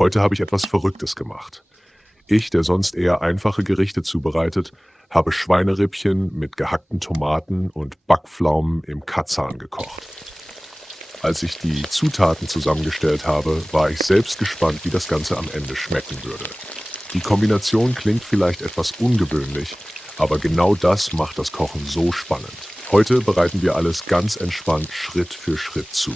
Heute habe ich etwas Verrücktes gemacht. Ich, der sonst eher einfache Gerichte zubereitet, habe Schweinerippchen mit gehackten Tomaten und Backpflaumen im Katzan gekocht. Als ich die Zutaten zusammengestellt habe, war ich selbst gespannt, wie das Ganze am Ende schmecken würde. Die Kombination klingt vielleicht etwas ungewöhnlich, aber genau das macht das Kochen so spannend. Heute bereiten wir alles ganz entspannt Schritt für Schritt zu.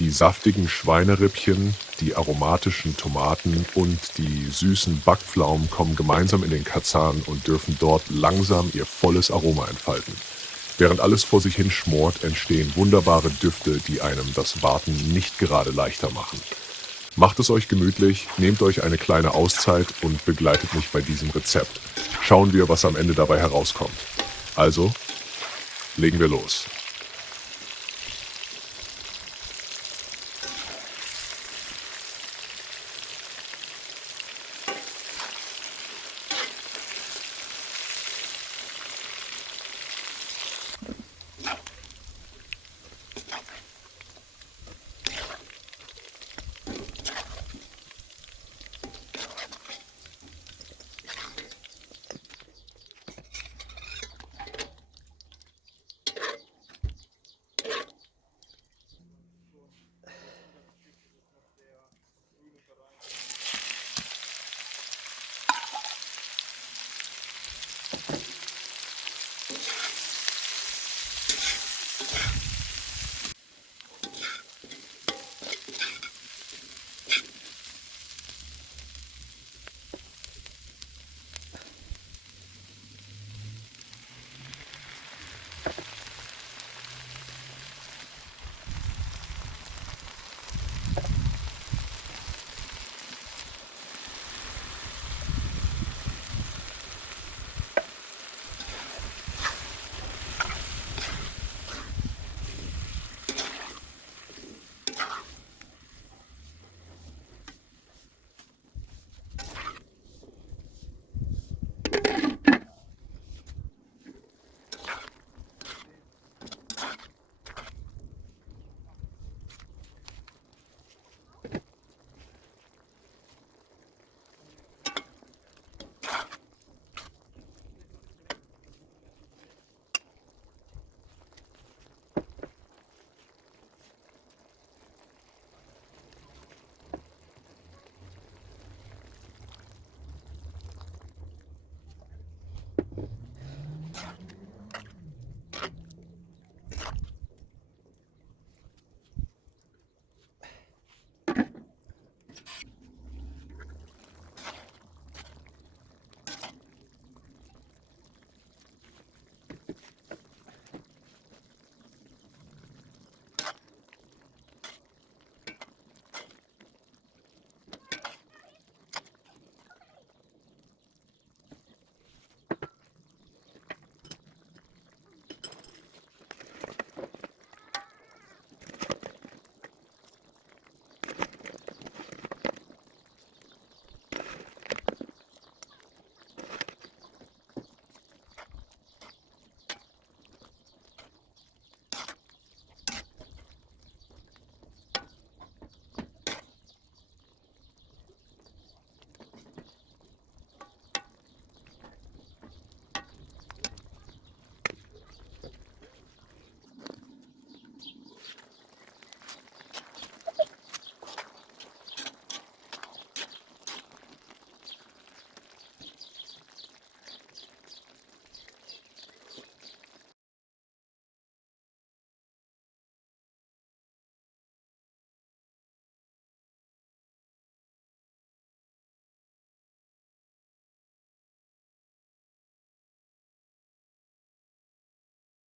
Die saftigen Schweinerippchen, die aromatischen Tomaten und die süßen Backpflaumen kommen gemeinsam in den Katzan und dürfen dort langsam ihr volles Aroma entfalten. Während alles vor sich hin schmort, entstehen wunderbare Düfte, die einem das Warten nicht gerade leichter machen. Macht es euch gemütlich, nehmt euch eine kleine Auszeit und begleitet mich bei diesem Rezept. Schauen wir, was am Ende dabei herauskommt. Also, legen wir los.